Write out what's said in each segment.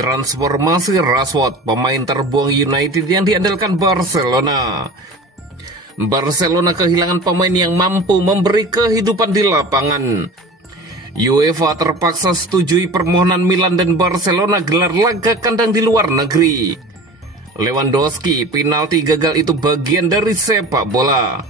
Transformasi Rashford, pemain terbuang United yang diandalkan Barcelona. Barcelona kehilangan pemain yang mampu memberi kehidupan di lapangan. UEFA terpaksa setujui permohonan Milan dan Barcelona gelar laga kandang di luar negeri. Lewandowski, penalti gagal itu bagian dari sepak bola.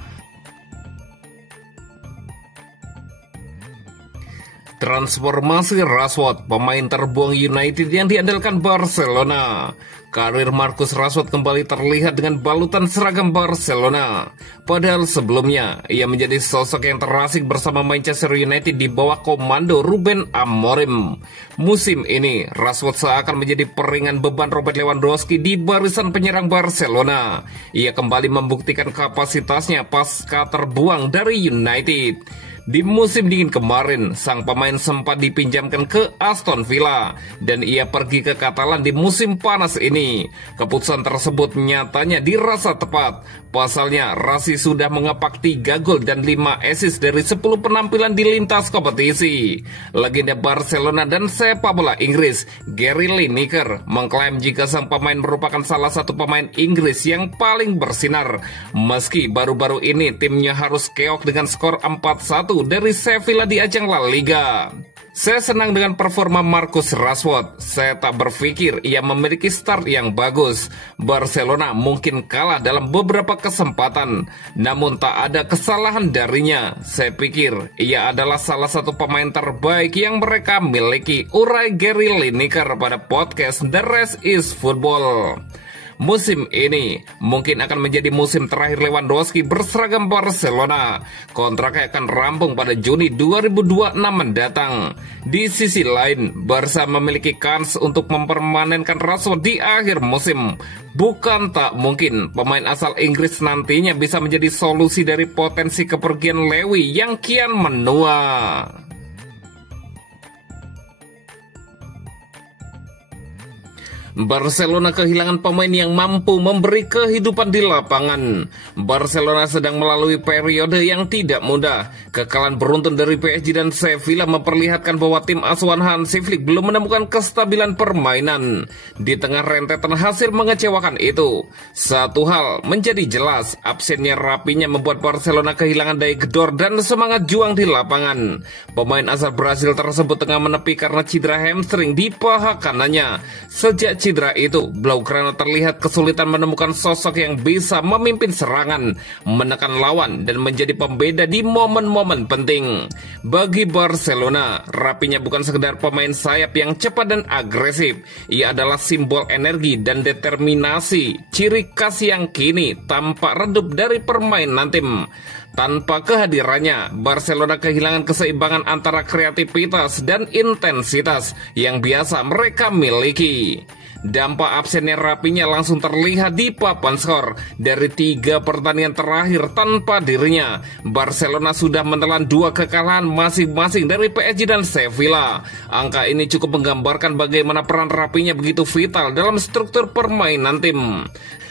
Transformasi Rashford, pemain terbuang United yang diandalkan Barcelona. Karir Marcus Rashford kembali terlihat dengan balutan seragam Barcelona. Padahal sebelumnya, ia menjadi sosok yang terasik bersama Manchester United di bawah komando Ruben Amorim. Musim ini, Rashford seakan menjadi peringan beban Robert Lewandowski di barisan penyerang Barcelona. Ia kembali membuktikan kapasitasnya pasca terbuang dari United. Di musim dingin kemarin, sang pemain sempat dipinjamkan ke Aston Villa dan ia pergi ke Catalan di musim panas ini. Keputusan tersebut nyatanya dirasa tepat. Pasalnya, Rasi sudah mengepak 3 gol dan 5 assist dari 10 penampilan di lintas kompetisi. Legenda Barcelona dan sepak bola Inggris, Gary Lineker, mengklaim jika sang pemain merupakan salah satu pemain Inggris yang paling bersinar. Meski baru-baru ini timnya harus keok dengan skor 4-1 dari Sevilla di ajang La Liga. Saya senang dengan performa Marcus Rashford. Saya tak berpikir ia memiliki start yang bagus. Barcelona mungkin kalah dalam beberapa kesempatan, namun tak ada kesalahan darinya. Saya pikir ia adalah salah satu pemain terbaik yang mereka miliki, urai Gary Lineker pada podcast The Rest is Football. Musim ini mungkin akan menjadi musim terakhir Lewandowski berseragam Barcelona. Kontraknya akan rampung pada Juni 2026 mendatang. Di sisi lain, Barca memiliki kans untuk mempermanenkan Rashford di akhir musim. Bukan tak mungkin pemain asal Inggris nantinya bisa menjadi solusi dari potensi kepergian Lewy yang kian menua. Barcelona kehilangan pemain yang mampu memberi kehidupan di lapangan. Barcelona sedang melalui periode yang tidak mudah. Kekalahan beruntun dari PSG dan Sevilla memperlihatkan bahwa tim asuhan Hansi Flick belum menemukan kestabilan permainan. Di tengah rentetan hasil mengecewakan itu, satu hal menjadi jelas, absennya Rapinya membuat Barcelona kehilangan daya gedor dan semangat juang di lapangan. Pemain asal Brasil tersebut tengah menepi karena cedera hamstring di paha kanannya. Sejak cedera itu, Blaugrana terlihat kesulitan menemukan sosok yang bisa memimpin serangan, menekan lawan, dan menjadi pembeda di momen-momen penting. Bagi Barcelona, Rapinya bukan sekedar pemain sayap yang cepat dan agresif. Ia adalah simbol energi dan determinasi, ciri khas yang kini tampak redup dari permainan tim. Tanpa kehadirannya, Barcelona kehilangan keseimbangan antara kreativitas dan intensitas yang biasa mereka miliki. Dampak absennya Rapinya langsung terlihat di papan skor. Dari 3 pertandingan terakhir tanpa dirinya, Barcelona sudah menelan 2 kekalahan masing-masing dari PSG dan Sevilla. Angka ini cukup menggambarkan bagaimana peran Rapinya begitu vital dalam struktur permainan tim.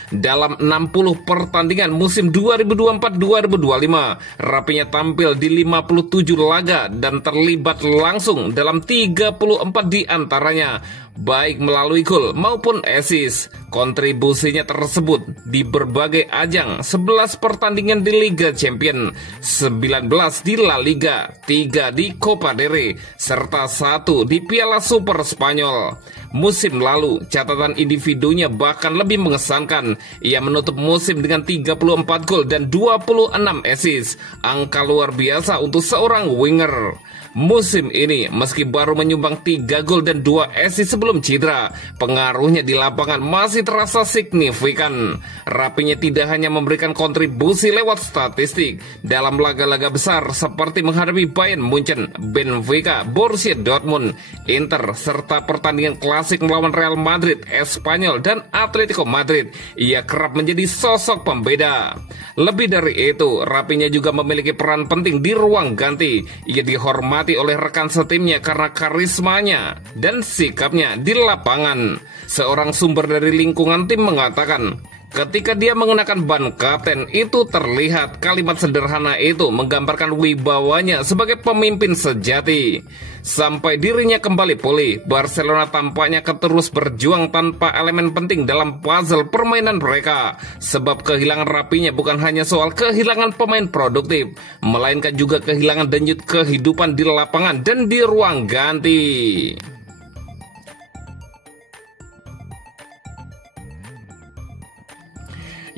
Dalam 60 pertandingan musim 2024-2025, Rapinya tampil di 57 laga dan terlibat langsung dalam 34 di antaranya, baik melalui gol maupun assist. Kontribusinya tersebut di berbagai ajang: 11 pertandingan di Liga Champions, 19 di La Liga, 3 di Copa del Rey, serta 1 di Piala Super Spanyol. Musim lalu, catatan individunya bahkan lebih mengesankan. Ia menutup musim dengan 34 gol dan 26 assist. Angka luar biasa untuk seorang winger. Musim ini, meski baru menyumbang 3 gol dan 2 assist sebelum cedera, pengaruhnya di lapangan masih terasa signifikan. Rapinya tidak hanya memberikan kontribusi lewat statistik dalam laga-laga besar seperti menghadapi Bayern Munchen, Benfica, Borussia Dortmund, Inter, serta pertandingan klasik melawan Real Madrid, Espanyol, dan Atletico Madrid. Ia kerap menjadi sosok pembeda. Lebih dari itu, Rapinya juga memiliki peran penting di ruang ganti. Ia dihormati oleh rekan setimnya karena karismanya dan sikapnya di lapangan. Seorang sumber dari lingkungan tim mengatakan, Ketika dia mengenakan ban kapten, itu terlihat kalimat sederhana itu menggambarkan wibawanya sebagai pemimpin sejati. Sampai dirinya kembali pulih, Barcelona tampaknya terus berjuang tanpa elemen penting dalam puzzle permainan mereka. Sebab kehilangan rapinya bukan hanya soal kehilangan pemain produktif, melainkan juga kehilangan denyut kehidupan di lapangan dan di ruang ganti.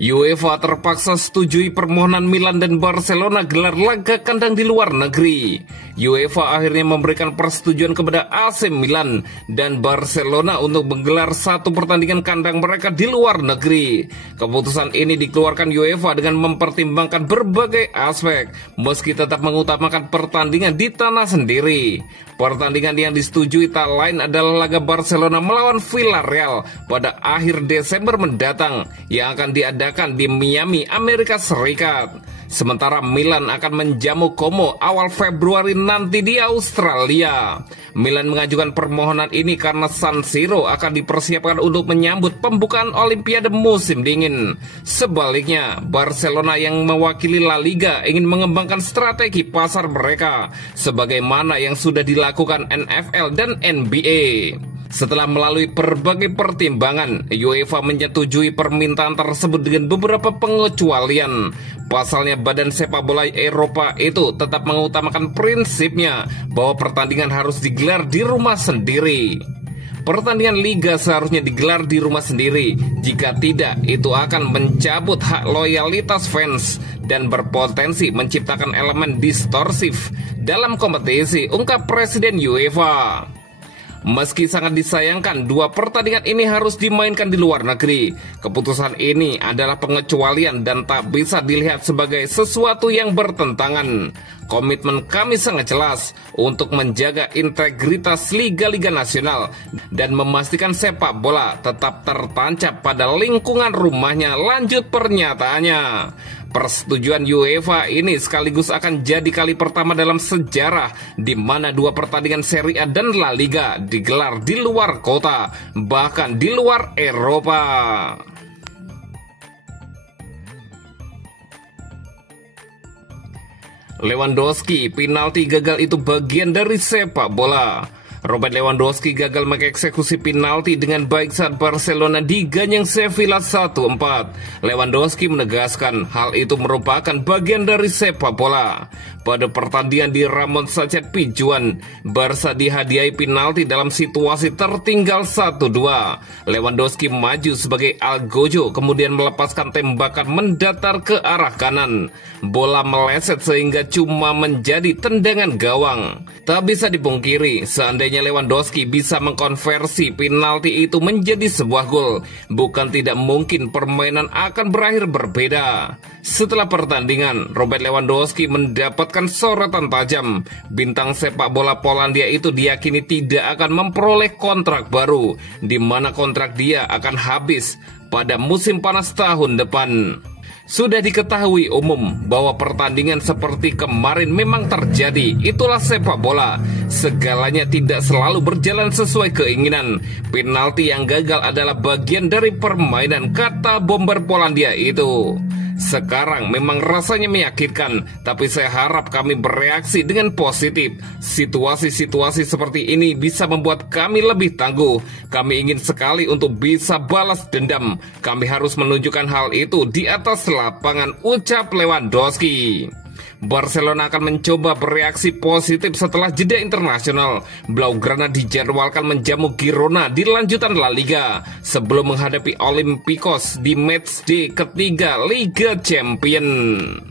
UEFA terpaksa setujui permohonan Milan dan Barcelona gelar laga kandang di luar negeri. UEFA akhirnya memberikan persetujuan kepada AC Milan dan Barcelona untuk menggelar satu pertandingan kandang mereka di luar negeri. Keputusan ini dikeluarkan UEFA dengan mempertimbangkan berbagai aspek, meski tetap mengutamakan pertandingan di tanah sendiri. Pertandingan yang disetujui tak lain adalah laga Barcelona melawan Villarreal pada akhir Desember mendatang yang akan diadakan di Miami, Amerika Serikat. Sementara Milan akan menjamu Como awal Februari nanti di Australia. Milan mengajukan permohonan ini karena San Siro akan dipersiapkan untuk menyambut pembukaan Olimpiade musim dingin. Sebaliknya, Barcelona yang mewakili La Liga ingin mengembangkan strategi pasar mereka, sebagaimana yang sudah dilakukan NFL dan NBA. Setelah melalui berbagai pertimbangan, UEFA menyetujui permintaan tersebut dengan beberapa pengecualian. Pasalnya, Badan Sepak Bola Eropa itu tetap mengutamakan prinsipnya bahwa pertandingan harus digelar di rumah sendiri. Pertandingan Liga seharusnya digelar di rumah sendiri. Jika tidak, itu akan mencabut hak loyalitas fans dan berpotensi menciptakan elemen distorsif dalam kompetisi, ungkap Presiden UEFA. Meski sangat disayangkan dua pertandingan ini harus dimainkan di luar negeri, keputusan ini adalah pengecualian dan tak bisa dilihat sebagai sesuatu yang bertentangan. Komitmen kami sangat jelas untuk menjaga integritas liga-liga nasional dan memastikan sepak bola tetap tertancap pada lingkungan rumahnya, lanjut pernyataannya. Persetujuan UEFA ini sekaligus akan jadi kali pertama dalam sejarah di mana dua pertandingan Serie A dan La Liga digelar di luar kota, bahkan di luar Eropa. Lewandowski, penalti gagal itu bagian dari sepak bola. Robert Lewandowski gagal mengeksekusi penalti dengan baik saat Barcelona diganyang Sevilla 1-4. Lewandowski menegaskan hal itu merupakan bagian dari sepak bola. Pada pertandingan di Ramon Sánchez Pizjuan, Barca dihadiahi penalti dalam situasi tertinggal 1-2. Lewandowski maju sebagai Algojo kemudian melepaskan tembakan mendatar ke arah kanan. Bola meleset sehingga cuma menjadi tendangan gawang. Tak bisa dipungkiri, seandainya Lewandowski bisa mengkonversi penalti itu menjadi sebuah gol, bukan tidak mungkin permainan akan berakhir berbeda. Setelah pertandingan, Robert Lewandowski mendapatkan sorotan tajam. Bintang sepak bola Polandia itu diyakini tidak akan memperoleh kontrak baru, di mana kontrak dia akan habis pada musim panas tahun depan. Sudah diketahui umum bahwa pertandingan seperti kemarin memang terjadi. Itulah sepak bola. Segalanya tidak selalu berjalan sesuai keinginan. Penalti yang gagal adalah bagian dari permainan, kata bomber Polandia itu. Sekarang memang rasanya menyakitkan, tapi saya harap kami bereaksi dengan positif. Situasi-situasi seperti ini bisa membuat kami lebih tangguh. Kami ingin sekali untuk bisa balas dendam. Kami harus menunjukkan hal itu di atas lapangan, ucap Lewandowski. Barcelona akan mencoba bereaksi positif setelah jeda internasional. Blaugrana dijadwalkan menjamu Girona di lanjutan La Liga sebelum menghadapi Olympiacos di matchday ketiga Liga Champions.